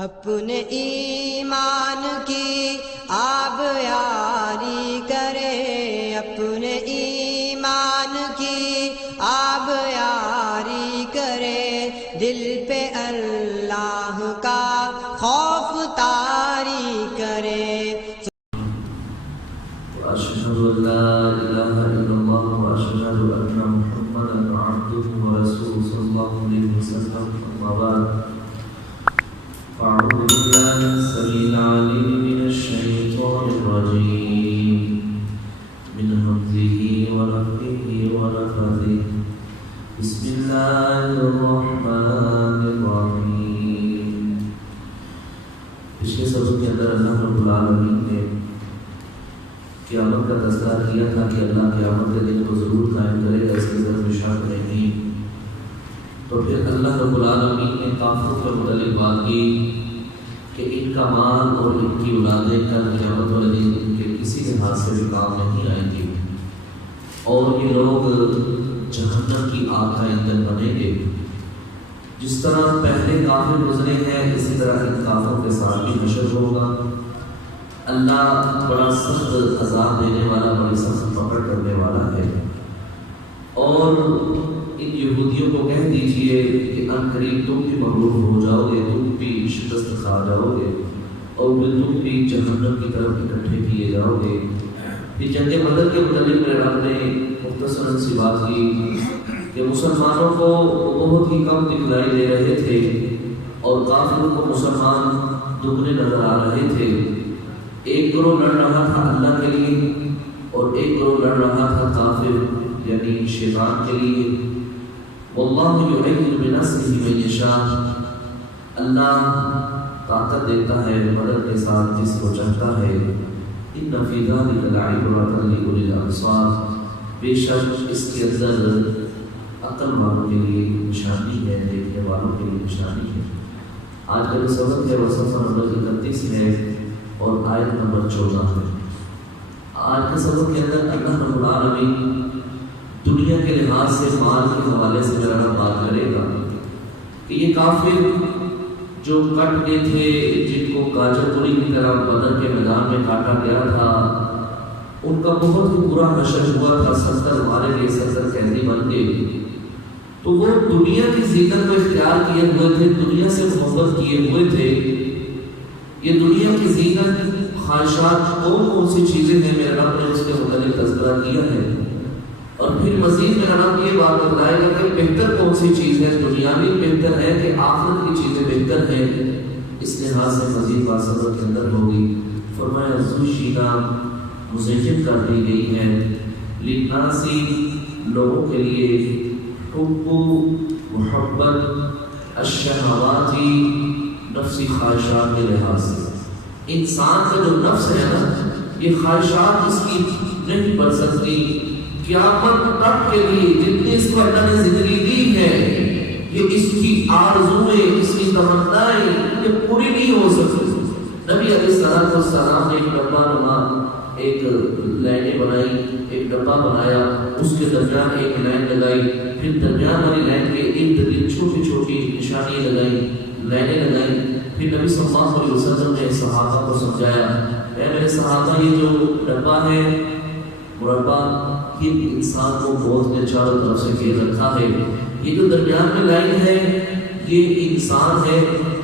اپنے ایمان کی آب یاری کرے، اپنے ایمان کی آب یاری کرے، دل پہ اللہ کا خوف طاری کرے۔ وأشهد أن لا إله إلا الله وأشهد أن محمدا عبده ورسوله صلى الله عليه وسلم. أما بعد، فأعوذ بالله السميع العليم من الشيطان الرجيم من همزه ونفخه ونفثه. بسم الله الرحمن الرحيم. پچھلے سبق کے اندر اللہ رب العالمین نے قیامت کا تذکرہ کیا تھا کہ اللہ قیامت کے دن کو ضرور قائم کرے گا، اس کے ذرا میں شک نہیں۔ تو پھر اللہ رب العالمین نے کافروں کے متعلق بات کی کہ ان کا مال اور ان کی اولادیں کل قیامت والے دن ان کے کسی لحاظ سے بھی کام نہیں آئیں گی، اور یہ لوگ جہنم کی آگ کا ایندھن بنیں گے۔ جس طرح پہلے کافر گزرے ہیں، اسی طرح ان کافروں کے ساتھ بھی حشر ہوگا۔ اللہ بڑا سخت عذاب دینے والا، بڑی سخت پکڑ کرنے والا ہے۔ اور ان یہودیوں کو کہہ دیجئے کہ عنقریب تم بھی مغلوب ہو جاؤ گے، تم بھی شکست کھا جاؤ گے، اور تم بھی جہنم کی طرف اکٹھے کیے جاؤ گے۔ یہ جنگ بدر کے متعلق میرے رب نے مختصراً سی بات کی کہ مسلمانوں کو بہت ہی کم دکھلائی دے رہے تھے، اور کافروں کو مسلمان دگنے نظر آ رہے تھے۔ ایک گروہ لڑ رہا تھا اللہ کے لیے، اور ایک گروہ لڑ رہا تھا کافر یعنی شیطان کے لیے۔ واللہ یعید بنصرہ من یشاء، اللہ طاقت دیتا ہے مدد کے ساتھ جس کو چاہتا ہے۔ ان فی ذلک لعبرۃ لأولی الابصار، بے شک اس کے اندر عقل والوں کے لیے نشانی ہے، دیکھنے والوں کے لیے نشانی ہے۔ آج کا جو سبق ہے وہ صفحہ نمبر 31 ہے اور آیت نمبر 14 ہے۔ آج کے سبق کے اندر اللہ رب العالمین دنیا کے لحاظ سے مال کے حوالے سے ذرا بات کرے گا کہ یہ کافر جو کٹ گئے تھے، جن کو گاجر توری کی طرح بدر کے میدان میں کاٹا گیا تھا، ان کا بہت ہی برا حشر ہوا تھا، 70 مارے گئے، 70 قیدی بن گئے۔ تو وہ دنیا کی زینت کو اختیار کیے ہوئے تھے، دنیا سے محبت کیے ہوئے تھے۔ یہ دنیا کی زینت، خواہشات کون کون سی چیزیں ہیں، میرے رب نے اس کے متعلق تذکرہ کیا ہے، اور پھر مزید میرا رب یہ بات بتائے گا کہ بہتر کون سی چیز ہے، دنیاوی بہتر ہے کہ آخرت کی چیزیں بہتر ہیں۔ اس لحاظ سے مزید بات سبق کے اندر ہوگی۔ فرمایا زوجینا، مزین کر دی گئی ہے، للناسی، لوگوں کے لیے، حب، محبت، الشہواتی، نفسی خواہشات کے لحاظ سے۔ انسان کا جو نفس ہے نا، یہ خواہشات اس کی نہیں بڑھ سکتی۔ قیامت تک کے لیے جتنی اس کو اللہ نے زندگی دی ہے، یہ اس کی آرزویں، اس کی تمنائیں یہ پوری نہیں ہو سکتی۔ نبی علیہ السلام نے ایک ڈبہ نما ایک لائنیں بنائی، ایک ڈبہ بنایا، اس کے درمیان ایک لائن لگائی، پھر درمیان والی لائن کے ارد گرد چھوٹی چھوٹی نشانیاں لگائیں، لائنیں لگائیں۔ پھر نبی صلی اللہ علیہ وسلم نے صحابہ کو سمجھایا، اے میرے صحابہ، یہ جو ڈبہ ہے، مربع، یہ انسان کو گود نے چاروں طرف سے گھیر رکھا ہے۔ یہ جو درمیان میں لائن ہے یہ انسان ہے،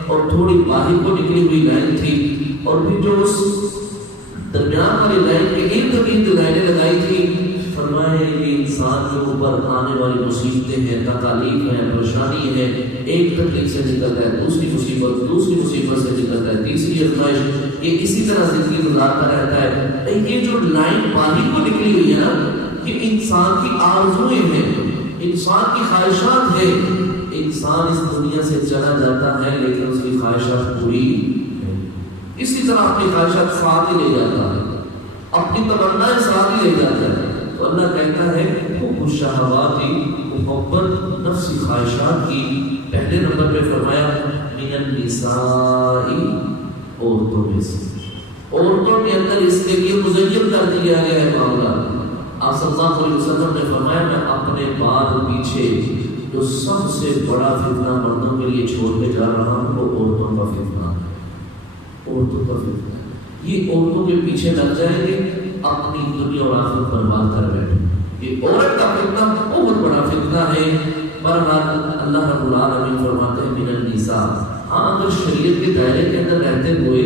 اور تھوڑی باہر کو نکلی ہوئی لائن تھی، اور پھر جو اس درمیان والی لائن کے ارد گرد لائنیں لگائی تھی، فرمایا یہ انسان کے اوپر آنے والی مصیبتیں ہیں، تکالیف ہیں، پریشانی ہے، ایک تکلیف سے نکلتا ہے دوسری مصیبت، دوسری مصیبت سے نکلتا ہے تیسری آزمائش، یہ اسی طرح زندگی گزارتا رہتا ہے۔ یہ جو لائن باہر کو نکلی ہوئی ہے نا، یہ انسان کی آرزویں ہیں، انسان کی خواہشات ہیں۔ انسان اس دنیا سے چلا جاتا ہے لیکن اس کی خواہشات پوری ہیں۔ اسی طرح اپنی خواہشات ساتھ ہی لے جاتا ہے، اپنی تمنائیں ساتھ ہی لے جاتا ہے۔ تو اللہ کہتا ہے حب الشہواتی، محبت نفسی خواہشات کی۔ پہلے نمبر پہ فرمایا من النساء، عورتوں میں سے، عورتوں کے اندر اس کے لیے مزین کر دیا گیا ہے معاملہ۔ آپ صلی اللہ علیہ وسلم نے فرمایا میں اپنے بعد پیچھے جو سب سے بڑا فتنہ مردوں کے لیے چھوڑ کے جا رہا ہوں وہ عورتوں کا فتنہ ہے۔ عورتوں کا فتنہ ہے. یہ عورتوں کے پیچھے لگ جائیں گے, اپنی دنیا اور آخرت برباد کر بیٹھے. یہ عورت کا فتنہ بہت بڑا فتنہ ہے. بہرحال اللہ رب العالمین فرماتے ہیں من النساء, ہاں اگر شریعت کے دائرے کے اندر رہتے ہوئے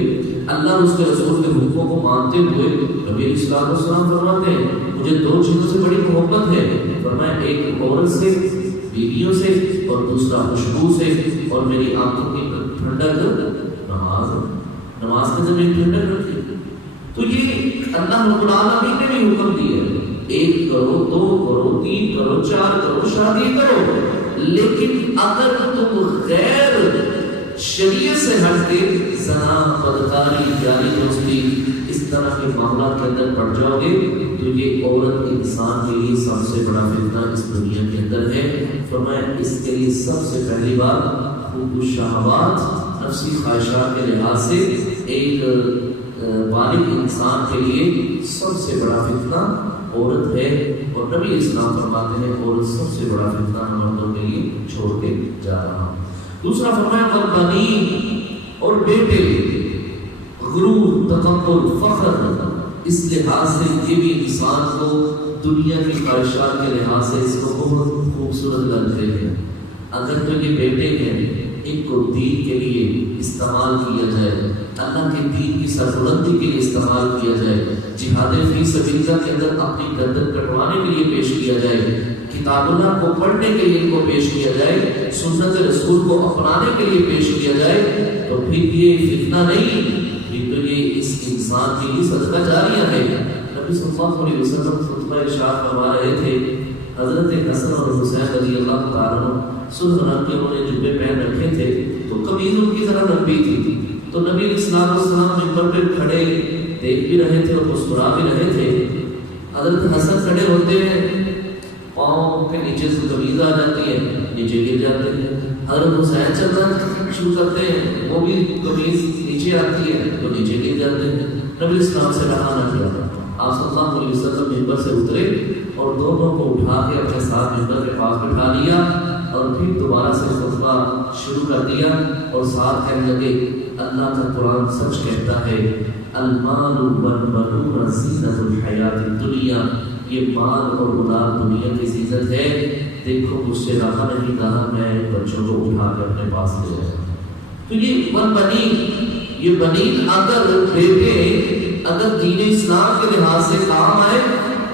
اللہ اور اس کے رسول کے حکموں کو مانتے ہوئے, نبی علیہ السلام فرماتے ہیں مجھے دو چیزوں سے بڑی محبت ہے. فرمایا ایک عورت سے, بیویوں سے, اور دوسرا خوشبو سے, اور میری آنکھوں کی ٹھنڈک نماز کے ذریعے ٹھنڈک رکھی. تو یہ اللہ رب العالمین نے بھی حکم دیا ہے, 1 کرو 2 کرو 3 کرو 4 کرو شادی کرو, لیکن اگر تم غیر شریعت سے ہٹ کے زنا, بدکاری, یاری دوستی اس طرح کے معاملات کے اندر پڑ جاؤ گے تو یہ عورت انسان کے لیے سب سے بڑا فتنہ اس دنیا کے اندر ہے. فرمایا اس کے لیے سب سے پہلی بات حب الشہوات, نفسی خواہشات کے لحاظ سے ایک بالغ انسان کے لیے سب سے بڑا فتنہ عورت ہے. اور نبی اسلام فرماتے ہیں عورت سب سے بڑا فتنہ مردوں کے لیے چھوڑ کے جا رہا. دوسرا فرمایا والبنین, اور بیٹے, غرور, تکبر, فخر, اس لحاظ سے یہ بھی انسان کو دنیا کی خواہشات کے لحاظ سے اس کو بہت خوبصورت لگتے ہیں. اگر تو یہ بیٹے ہیں ان کو دین کے لیے استعمال کیا جائے, اللہ کے دین کی سربلندی کے لیے استعمال کیا جائے, جہاد فی سبیل اللہ کے اندر اپنی گردن کٹوانے کے لیے پیش کیا جائے, کتاب اللہ کو پڑھنے کے لیے ان کو پیش کیا جائے, سنت رسول کو اپنانے کے لیے پیش کیا جائے, تو پھر یہ فتنہ نہیں, پھر تو یہ اس انسان کے لیے صدقہ جاریہ ہے. نبی صلی اللہ علیہ وسلم خطبہ ارشاد فرما رہے تھے, حضرت حسن اور حسین رضی اللہ تعالیٰ عنہ سرخ رنگ کے انہوں نے جبے پہن رکھے تھے, تو قمیض ان کی طرح لمبی تھی. تو نبی علیہ السلام منبر پہ کھڑے دیکھ بھی رہے تھے اور مسکرا بھی رہے تھے. حضرت حسن کھڑے ہوتے ہیں, پاؤں کے نیچے سے قمیض آ جاتی ہے, نیچے گر جاتے ہیں. حضرت حسین چلنا شروع کرتے ہیں, وہ بھی قمیض نیچے آتی ہے تو نیچے گر جاتے ہیں. نبی اسلام سے رہا نہ کیا, آپ صلی اللہ علیہ وسلم منبر سے اترے اور دونوں کو اٹھا کے اپنے ساتھ منبر کے پاس بٹھا لیا, اور پھر دوبارہ سے خطبہ شروع کر دیا, اور ساتھ کہنے لگے اللہ کا قرآن سچ کہتا ہے المال والبنون زینت الحیات الدنیا, یہ مال اور اولاد دنیا کی زینت ہے. دیکھو مجھ سے رہا نہیں کہا, میں بچوں کو اٹھا کے اپنے پاس لے آیا. تو یہ والبنین, یہ بنین اگر بیٹے اگر دین اسلام کے لحاظ سے کام آئے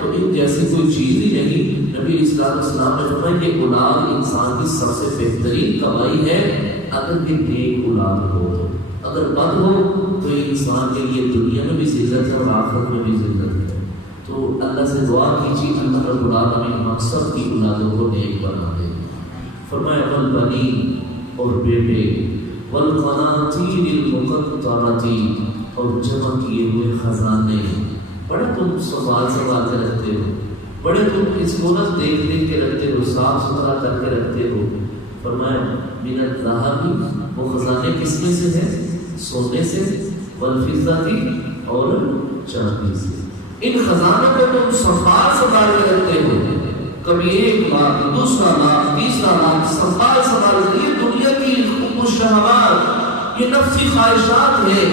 تو ان جیسی کوئی چیز ہی نہیں. نبی اسلام نے فرمایا کہ اولاد انسان کی سب سے بہترین کمائی ہے. اگر یہ نیک اولاد ہو, اگر بد ہو تو یہ انسان کے لیے دنیا میں بھی ذلت ہے اور آخرت میں بھی ذلت ہے. تو اللہ سے دعا کیجیے اللہ رب العالمین مقصد کی اولادوں کو نیک بنا دے. فرمایا والبنین, اور بیٹے, والقناطیر المقنطرۃ, اور جمع کیے ہوئے خزانے. بڑے تم سنبھال کے رکھتے ہو, بڑے تم اس کو نہ دیکھ کے رکھتے ہو, صاف ستھرا کر کے رکھتے ہو. فرمایا من الذهب, وہ خزانے کس میں سے ہیں؟ سونے سے, والفضة, اور چاندی سے. ان خزانوں کو تم سنبھال کے رکھتے ہو, کبھی 1 لاکھ, دوسرا لاکھ, تیسرا لاکھ, سنبھال کے. یہ دنیا کی حب الشہوات, یہ نفسی خواہشات ہیں,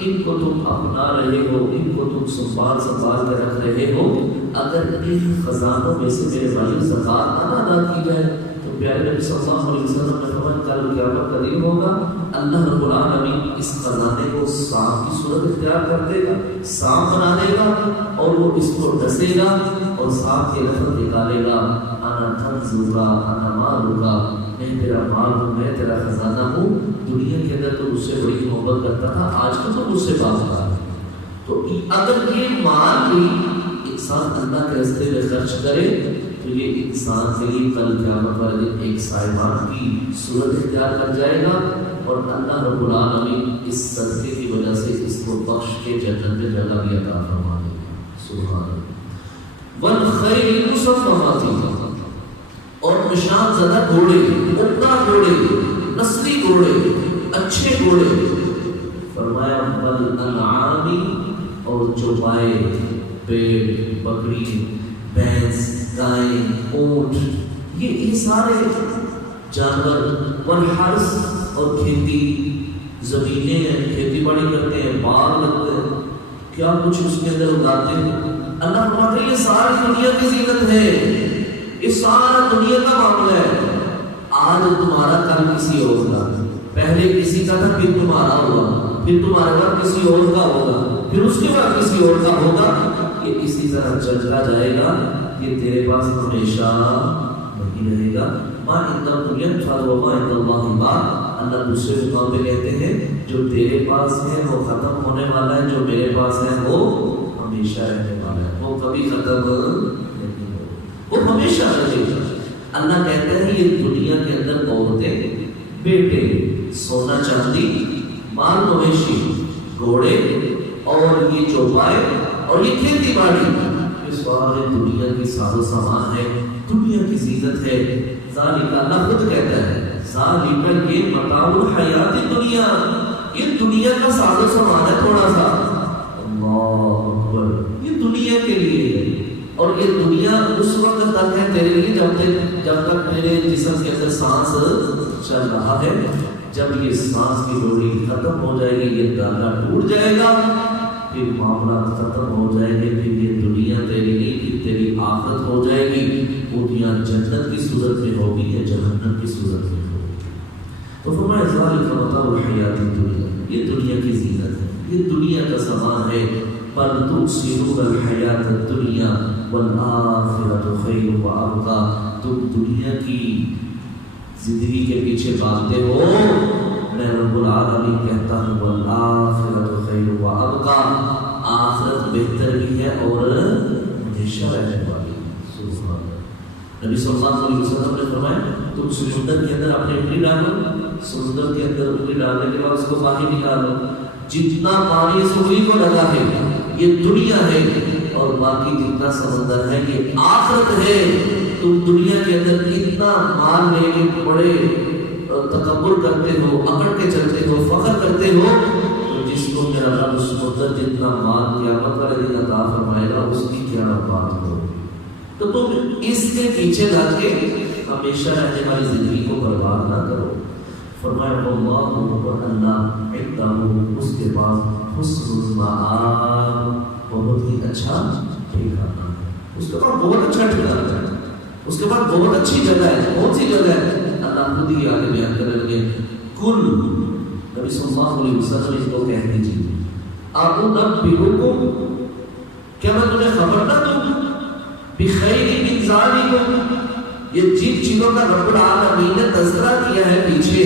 ان کو تم اپنا رہے ہو, ان کو تم سنبھال کے رکھ رہے ہو. اگر ان خزانوں میں سے میرے بھائی زکوٰۃ نہ ادا کی جائے تو پیارے نبی صلی اللہ علیہ وسلم نے فرمایا کل قیامت کا دن ہوگا, اللہ رب العالمین اس خزانے کو سانپ کی صورت اختیار کر دے گا, سانپ بنا دے گا, اور وہ اس کو ڈسے گا اور سانپ کے لفظ نکالے گا انا کنزک انا مالک, میں تیرا مال ہوں, میں تیرا خزانہ ہوں. دنیا کے اندر تو اس سے بڑی محبت کرتا تھا, آج کل تو مجھ سے بات کر. تو اگر یہ مال بھی انسان اللہ کے راستے میں خرچ کرے تو یہ انسان کے لیے کل قیامت والے دن ایک صاحبان کی صورت اختیار کر جائے گا, اور اللہ رب العالمین اس صدقے کی وجہ سے اس کو بخش کے جنت میں جگہ بھی عطا فرما دے گا. سبحان اللہ. والخیل المصففۃ, اور نشان زدہ گھوڑے, عمدہ گھوڑے, نسلی گھوڑے, اچھے گھوڑے. فرمایا والانعام, اور چوپائے, بھیڑ, بکری, بھینس, گائیں, اونٹ, یہ سارے جانور. والحرث, اور کھیتی, زمینیں ہیں، کھیتی باڑی کرتے ہیں، باغ لگتے ہیں، کیا کچھ اس کے اندر اگاتے ہیں۔ اللہ فرماتے ہیں یہ ساری دنیا کی زینت ہے، یہ سارا دنیا کا معاملہ ہے۔ آج تمہارا کل کسی اور کا، پہلے کسی کا تھا پھر تمہارا ہوگا، پھر تمہارے بعد کسی اور کا ہوگا، پھر اس کے بعد کسی اور کا ہوگا۔ یہ اسی طرح چلتا جائے گا، یہ تیرے پاس ہمیشہ نہیں رہے گا۔ ما عندکم ينفد وما عند اللہ باق۔ اللہ دوسرے مقام پہ کہتے ہیں جو تیرے پاس ہے وہ ختم ہونے والا ہے، جو میرے پاس ہے وہ ہمیشہ رہنے والا ہے، وہ کبھی ختم نہیں ہوگا، وہ ہمیشہ رہے گا۔ اللہ کہتا ہے یہ دنیا کے اندر عورتیں، بیٹے، سونا چاندی، مال مویشی، گھوڑے اور یہ چوپائے اور یہ کھیتی باڑی، یہ سارے دنیا کی ساز و سامان ہے، دنیا کی زینت ہے۔ ذالک اللہ خود کہتا ہے ذالک یہ متاع الحیات الدنیا، یہ دنیا کا ساز و سامان ہے تھوڑا سا۔ اللہ اکبر، یہ دنیا کے لیے ہے، اور یہ دنیا اس وقت تک ہے تیرے لیے جب تک میرے جسم کے اندر سانس چل رہا ہے۔ جب یہ سانس کی ڈوری ختم ہو جائے گی، یہ دانا ٹوٹ جائے گا، پھر معاملات ختم ہو جائیں گے، پھر یہ دنیا تیری نہیں، پھر تیری آخرت ہو جائے گی۔ وہ دنیا جنت کی صورت میں ہوگی یا جہنم کی صورت میں ہوگی۔ تو فرمایا ذالک متاع الحیات الدنیا، یہ دنیا کی زینت ہے، یہ دنیا کا سامان ہے۔ بل تؤثرون الحیات الدنیا والآخرۃ خیر وابقیٰ، تم دنیا کی زندگی کے پیچھے بھاگتے ہو، میں رب العالمین کہتا ہوں والآخرۃ خیر وابقیٰ، آخرت بہتر بھی ہے اور ہمیشہ رہنے والی ہے۔ سبحان اللہ۔ نبی صلی اللہ علیہ وسلم نے فرمایا تم سمندر کے اندر اپنی انگلی ڈالو، سمندر کے اندر انگلی ڈالنے کے بعد اس کو باہر نکالو، جتنا پانی اس انگلی کو لگا ہے یہ دنیا ہے، اور باقی جتنا سمندر ہے یہ آخرت ہے۔ تم دنیا کے اندر اتنا مال لے کے بڑے تکبر کرتے ہو، اکڑ کے چلتے ہو، فخر کرتے ہو، تو جس کو میرا رب سمندر جتنا مال قیامت والے دن عطا فرمائے گا اس کی کیا بات ہو۔ تو تم اس کے پیچھے لگ کے ہمیشہ رہنے والی زندگی کو برباد نہ کرو۔ فرمایا اللہ اللہ عندہ، اس کے پاس حسن المآب، بہت ہی اچھا ٹھکانہ ہے، اس کے پاس بہت اچھا ٹھکانہ ہے، اس کے پاس بہت اچھی جگہ ہے۔ کون سی جگہ ہے؟ اللہ خود ہی آگے بیان کریں گے۔ کل نبی صلی اللہ علیہ وسلم اس کو کہہ دیجیے اَأُنَبِّئُكُم، کیا میں تمہیں خبر نہ دوں بِخَيْرٍ مِّن ذَلِكُم، یہ جن چیزوں کا رب العالمین نے تذکرہ کیا ہے پیچھے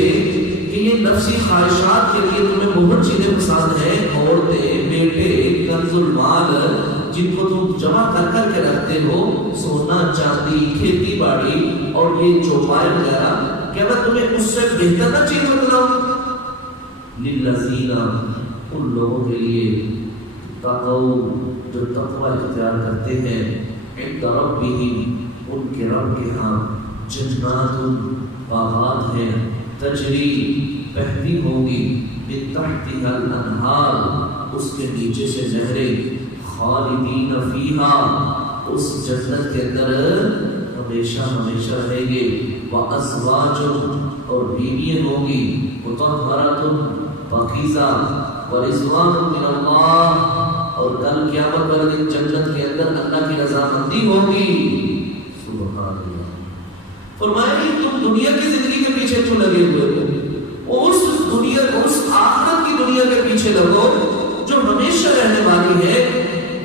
کہ یہ نفسی خواہشات کے لیے تمہیں بہت چیزیں پسند ہیں، عورتیں، بیٹے، کنز المال جن کو تم جمع کر کر کے رکھتے ہو، سونا چاندی، کھیتی باڑی اور یہ چوپائے وغیرہ، کیا میں تمہیں اس سے بہتر نہ چیز بتلاؤں؟ للذین، ان لوگوں کے لیے تقوا، جو تقوی اختیار کرتے ہیں، عند ربہم، ان کے رب کے ہاں، جنات، باغات ہیں، تجری، بہتی ہوگی، من تحتها الانہار، اس کے نیچے سے نہریں، خالدین فیہا، اس جنت کے اندر ہمیشہ ہمیشہ رہیں گے، وازواج، اور بیویاں ہوں گی، مطہرۃ، پاکیزہ، ورضوان من اللہ، اور کل قیامت والے دن جنت کے اندر اللہ کی رضامندی ہوگی۔ سبحان اللہ۔ فرمایا کہ تم دنیا کی زندگی کے پیچھے کیوں لگے ہوئے ہو؟ اس دنیا، اس آخرت کی دنیا کے پیچھے لگو جو ہمیشہ رہنے والی ہے،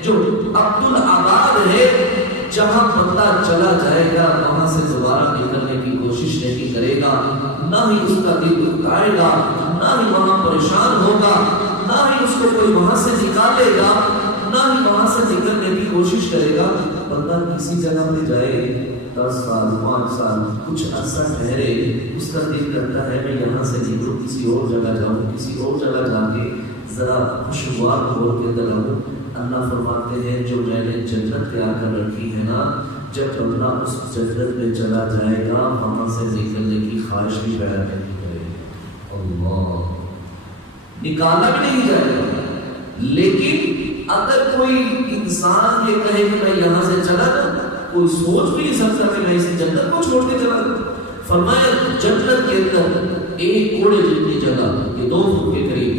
جو عبدالآباد ہے، جہاں بندہ چلا جائے گا وہاں سے دوبارہ نکلنے کی کوشش نہیں کرے گا، نہ ہی اس کا دل اکتائے گا، نہ ہی وہاں پریشان ہوگا، نہ ہی اس کو کوئی وہاں سے نکالے گا، نہ ہی وہاں سے نکلنے کی کوشش کرے گا۔ بندہ کسی جگہ پہ جائے 10 سال 5 سال کچھ عرصہ ٹھہرے، اس کا دل کرتا ہے میں یہاں سے نکلوں، کسی اور جگہ جاؤں، کسی اور جگہ جا کے ذرا خوشگوار ماحول کے اندر رہوں۔ اللہ فرماتے ہیں جو میں نے جنت تیار کر رکھی ہے نا، جب بندہ اس جنت میں چلا جائے گا وہاں سے نکلنے کی خواہش بھی پیدا نہیں کرے گا۔ اللہ، نکالا بھی نہیں جائے گا۔ لیکن اگر کوئی انسان یہ کہے کہ میں یہاں سے چلا جاؤں، کوئی سوچ بھی نہیں سکتا کہ میں اس جنت کو چھوڑ کے چلا جاؤں۔ فرمایا جنت کے اندر ایک کوڑے جتنی جگہ، یہ 2 فٹ کے قریب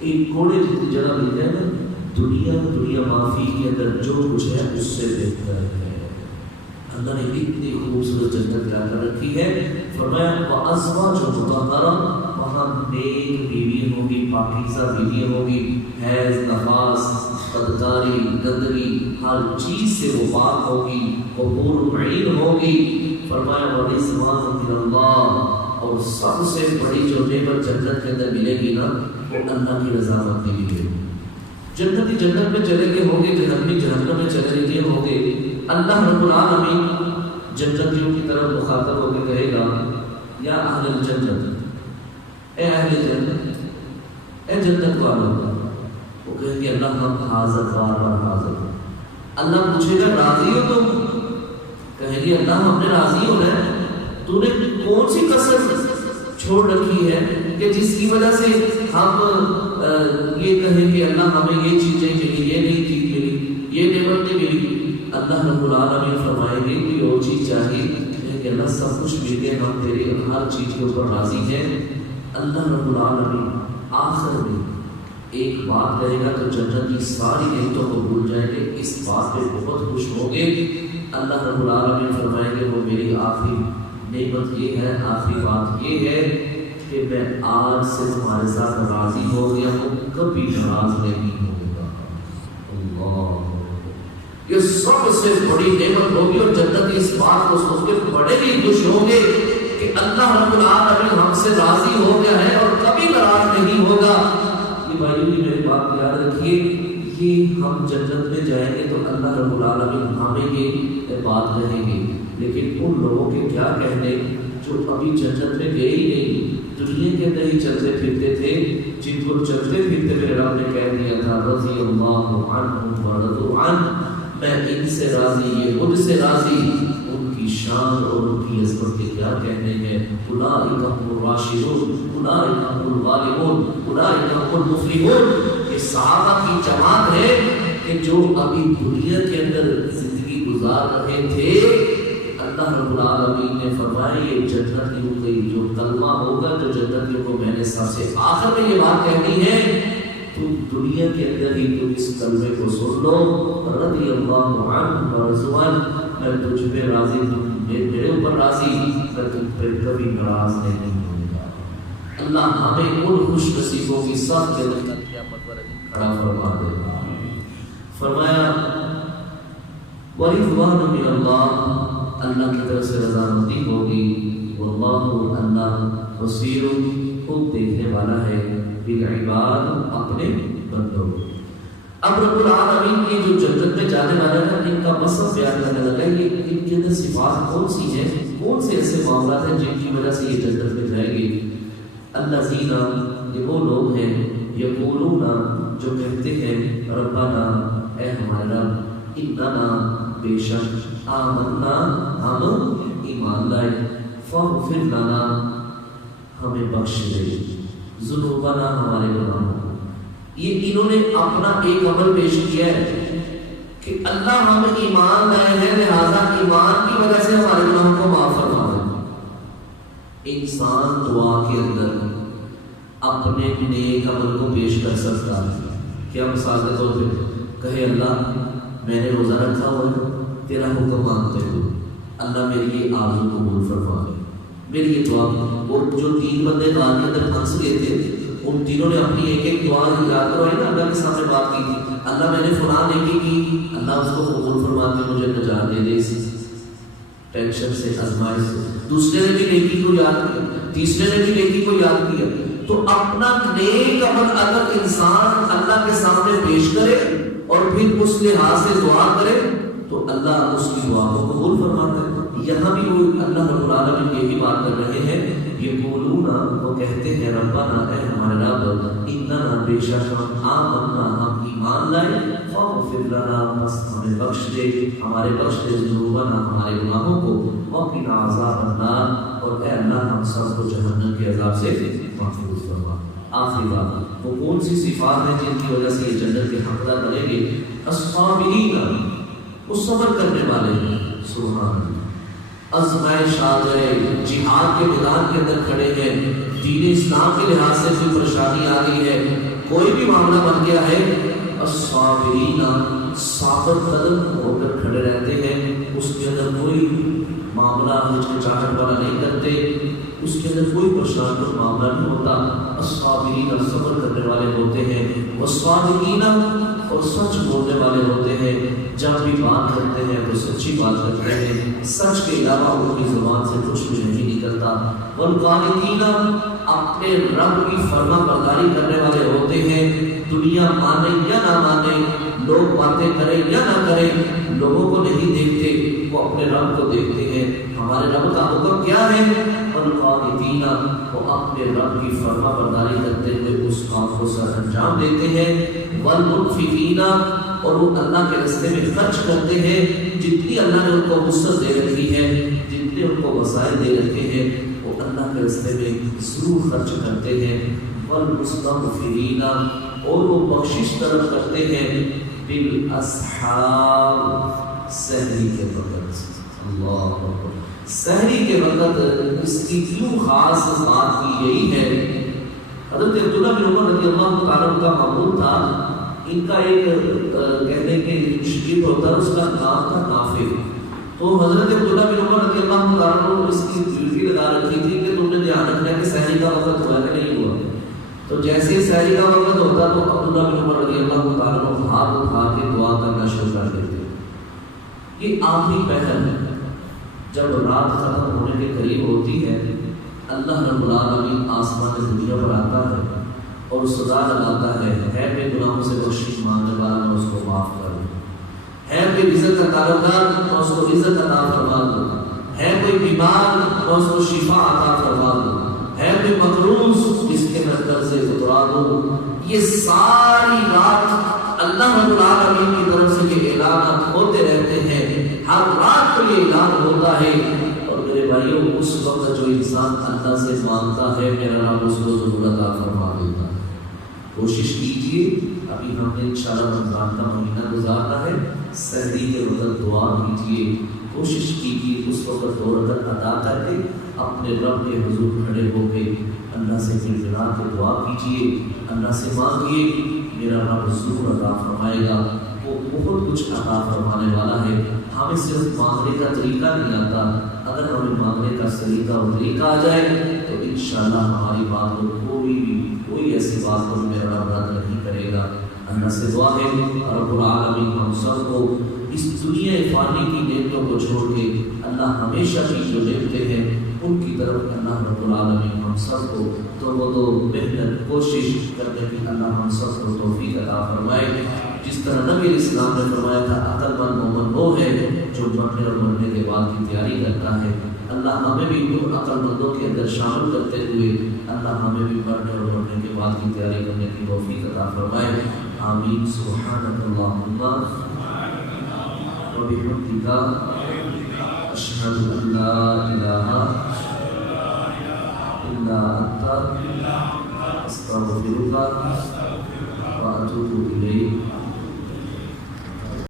ایک کوڑے جتنی جگہ مل جائے نا، دنیا معافی کے اندر جو کچھ ہے اس سے بہتر ہے۔ اللہ نے اتنی خوبصورت جنت لا کر رکھی ہے۔ فرمایا وَأَزْوَاجٌ مُطَهَّرَةٌ، وہاں نیک بیوی ہوگی، پاکیزہ بیوی ہوگی، حیض، نفاس، بدکاری، گندگی، ہر چیز سے وہ پاک ہوگی، وہ حور عین ہوگی۔ فرمایا وَرِضْوَانٌ مِّنَ اللَّهِ، اور سب سے بڑی جو نعمت جنت کے اندر ملے گی نا، وہ اللہ کی رضامندی ملے گی۔ جنتی جنت میں چلے گئے ہوں گے، جہنمی جہنم میں چلے گئے ہوں گے۔ اللہ رب العالمین جنتیوں کی طرف مخاطب ہو کے کہے گا یا اہل الجنت، اے اہل جنت، اے جنت والوں، وہ کہیں گے اللہ ہم حاضر، بار بار حاضر۔ اللہ پوچھے گا راضی ہو تم؟ کہیں گے اللہ ہم نے راضی ہونا ہے، تو نے کون سی کسر چھوڑ رکھی ہے کہ جس کی وجہ سے ہم یہ کہیں کہ اللہ ہمیں یہ چیزیں ملی، یہ نہیں چیز ملی، یہ نعمت نہیں ملی۔ اللہ رب العالمین فرمائیں گے کہ وہ چیز چاہیے کہ اللہ سب کچھ مل گئے، ہم تیرے ہر چیز کے اوپر راضی ہیں۔ اللہ رب العالمین آخر میں ایک بات کہے گا تو جنت کی ساری نعمتوں کو بھول جائیں گے، اس بات پہ بہت خوش ہوں گے۔ اللہ رب العالمین فرمائیں گے وہ میری آخری نعمت یہ ہے، آخری بات یہ ہے کہ میں آج سے تمہارے ساتھ راضی ہو گیا ہوں، کبھی ناراض نہیں ہوگا۔ اللہ، یہ سب سے بڑی نعمت ہوگی، اور جنت اس بات کو سوچ کے بڑے ہی خوش ہوں گے کہ اللہ رب العالمین ہم سے راضی ہو گیا ہے اور کبھی ناراض نہیں ہوگا۔ یہ بھائیوں کی میری بات یاد رکھیے، یہ ہم جنت میں جائیں گے تو اللہ رب العالمین ہمیں یہ بات کہیں گے، لیکن ان لوگوں کے کیا کہنے جو ابھی جنت میں گئے ہی نہیں، دنیا کے اندر ہی چلتے پھرتے تھے، جن کو چلتے پھرتے میرے رب نے کہہ دیا تھا رضی اللہ عنہم ورضوا عنہ، میں ان سے راضی، یہ مجھ سے راضی۔ ان کی شان اور ان کی عظمت کے کیا کہنے ہیں۔ اولئک هم الراشدون، اولئک هم الغالبون، اولئک هم المفلحون۔ یہ صحابہ کی جماعت ہے کہ جو ابھی دنیا کے اندر زندگی گزار رہے تھے، اللہ رب العالمین نے فرمایا یہ جنت کی جو کلمہ ہوگا، جو جنتیوں کو میں نے سب سے آخر میں یہ بات کہنی ہے، تو دنیا کے اندر ہی تم اس کلمے کو سن لو، رضی اللہ عنہ ورضوا عنہ، میں تجھ پہ راضی، تم میرے اوپر راضی، میں تم پہ کبھی ناراض نہیں ہوں گا۔ اللہ ہمیں ان خوش نصیبوں کی سب جنت قیامت پر کھڑا فرما دے۔ فرمایا ورضوان من اللہ، اللہ کی طرف سے رضامندی ہوگی، واللہ اللہ بصیر، خوب دیکھنے والا ہے، بالعباد، اپنے بندوں۔ اب رب العالمین کی جو جنت میں جانے والے ہیں ان کا وصف بیان کرنے لگا، یہ ان کے اندر صفات کون سی ہیں، کون سے ایسے معاملات ہیں جن کی وجہ سے یہ جنت میں جائیں گے۔ الذین، یہ وہ لوگ ہیں، یقولون، جو کہتے ہیں، ربنا، اے ہمارے رب، اننا، بے شک، آمنا، ہم ایمان لائے، فاغفر لنا، ہمیں بخش دے، ذنوبنا، ہمارے گناہوں۔ یہ انہوں نے اپنا ایک عمل پیش کیا ہے کہ اللہ ہم ایمان لائے ہیں، لہذا ایمان کی وجہ سے ہمارے گناہوں کو معاف فرما دے۔ انسان دعا کے اندر اپنے نیک عمل کو پیش کر سکتا ہے۔ کیا مثال کے طور پہ کہے اللہ میں نے روزہ رکھا ہوا ہے، تیرا حکم مانتے ہو، اللہ میری یہ آرزو قبول فرما دے، میری یہ دعا۔ وہ جو 3 بندے غار کے اندر پھنس گئے تھے، ان تینوں نے اپنی ایک ایک دعا یاد کروائی نا، اللہ کے سامنے بات کی تھی، اللہ میں نے فلاں نیکی کی، اللہ اس کو قبول فرما کے مجھے نجات دے دے اس ٹینشن سے، آزمائش سے۔ دوسرے نے بھی نیکی کو یاد کیا، تیسرے نے بھی نیکی کو یاد کیا۔ تو اپنا نیک عمل اگر انسان اللہ کے سامنے پیش کرے اور پھر اس لحاظ سے دعا کرے تو اللہ اس کی دعا کو قبول فرماتا ہے۔ یہاں بھی وہ اللہ رب العالمین یہی بات کر رہے ہیں، یقولون، وہ کہتے ہیں، ربنا، اے ہمارے رب، اننا، بے شک ہم، آمنا، ہم ایمان لائے، فاغفر لنا، بس ہمیں بخش دے، ہمارے بخش دے، ذنوبنا، ہمارے گناہوں کو، وقنا عذاب النار، اور اے اللہ ہم سب کو جہنم کے عذاب سے محفوظ فرما۔ آخری بات، وہ کون سی صفات ہیں جن کی وجہ سے یہ جنت کے حقدار بنیں گے؟ الصابرین، وہ صبر کرنے والے ہیں۔ سبحان اللہ، آزمائش آ جائے، جہاد کے میدان کے اندر کھڑے ہیں، دین اسلام کے لحاظ سے کوئی پریشانی آ گئی ہے، کوئی بھی معاملہ بن گیا ہے، الصابرین صابر قدم ہو کر کھڑے رہتے ہیں، اس کے اندر کوئی معاملہ ہچکچاہٹ والا نہیں کرتے، اس کے اندر کوئی پریشان کا معاملہ نہیں ہوتا، الصابرین صبر کرنے والے ہوتے ہیں، والصادقین اور سچ بولنے والے ہوتے ہیں، جب بھی بات کرتے ہیں تو سچی بات کرتے ہیں، سچ کے علاوہ ان کی زبان سے کچھ بھی نہیں نکلتا، والقانتین اپنے رب کی فرما برداری کرنے والے ہوتے ہیں، دنیا مانے یا نہ مانے، لوگ باتیں کریں یا نہ کریں، لوگوں کو نہیں دیکھتے، وہ اپنے رب کو دیکھتے ہیں، ہمارے رب کا حکم کیا ہے، والقانتین وہ اپنے رب کی فرما برداری کرتے ہوئے اس کام کو سر انجام دیتے ہیں، والمنفقین اور وہ اللہ کے راستے میں خرچ کرتے ہیں، جتنی اللہ نے ان کو وسعت دے رکھی ہے، جتنے ان کو وسائل دے رکھے ہیں، وہ اللہ کے راستے میں ضرور خرچ کرتے ہیں، والمستغفرین اور وہ بخشش طلب کرتے ہیں، بالاسحار سحری کے وقت، اللہ اکبر، سحری کے وقت اس کی کیوں خاص بات کی یہی ہے، حضرت عبداللہ بن عمر رضی اللہ تعالیٰ کا معمول تھا، ان کا ایک کہنے کے شکیل ہوتا ہے، اس کا نام تھا نافع، تو حضرت عبداللہ بن عمر رضی اللہ تعالیٰ نے اس کی ڈیوٹی لگا رکھی تھی کہ تم نے دھیان رکھنا کہ سحری کا وقت ہوا کہ نہیں ہوا، تو جیسے ہی سحری کا وقت ہوتا تو عبداللہ بن عمر رضی اللہ تعالیٰ نے ہاتھ اٹھا کے دعا کرنا شروع کر دیتے، یہ آخری پہر ہے، جب رات ختم ہونے کے قریب ہوتی ہے، اللہ رب العالمین آسمان دنیا پر آتا ہے اور سزا لگاتا ہے بے گناہوں سے بخشش مانگنے والا میں اس کو معاف کر دوں، ہے کوئی عزت کا تعلقدار میں اس کو عزت عطا فرما دوں، ہے کوئی بیمار میں اس کو شفا عطا فرما دوں، ہے کوئی مقروض جس کے میں قرضے اترا دوں، یہ ساری بات اللہ رب العالمین کی طرف سے یہ اعلانات ہوتے رہتے ہیں، ہر رات کو یہ اعلان ہوتا ہے، اور میرے بھائیوں اس وقت جو انسان اللہ سے مانگتا ہے میرا رب اس کو ضرور عطا فرما دیتا ہے، کوشش کیجیے، ابھی ہم نے انشاءاللہ رمضان کا مہینہ گزارنا ہے، سحری کے وقت دعا کیجیے، کوشش کیجیے اس وقت 2 رکعت ادا کر کے اپنے رب کے حضور کھڑے ہو کے اللہ سے گڑگڑا کے دعا کیجیے، اللہ سے مانگیے، میرا رب ضرور عطا فرمائے گا، وہ بہت کچھ عطا فرمانے والا ہے، ہمیں صرف مانگنے کا طریقہ نہیں آتا، اگر ہمیں مانگنے کا سلیقہ اور طریقہ آ جائے تو انشاءاللہ ہماری بات کو کوئی ایسی بات کو میرا رب رد نہیں کرے گا، اللہ سے دعا ہے رب العالمین ہم سب کو اس دنیا فانی کی نعمتوں کو چھوڑ کے اللہ ہمیشہ کی جو نعمتیں ہیں ان کی طرف اللہ رب العالمین ہم سب کو تو محنت کوشش کرنے کی اللہ ہم سب کو توفیق عطا فرمائے، جس طرح نبی اسلام نے فرمایا تھا عقل مند مومن وہ ہے جو مرنے اور مرنے کے بعد کی تیاری کرتا ہے، اللہ ہمیں بھی ان عقل مندوں کے اندر شامل کرتے ہوئے اللہ ہمیں بھی مرنے اور مرنے کے بعد کی تیاری کرنے کی توفیق عطا فرمائے، آمین، سبحانک اللہم و بحمدک اشہد ان لا الہ الا انت استغفرک و اتوب الیک۔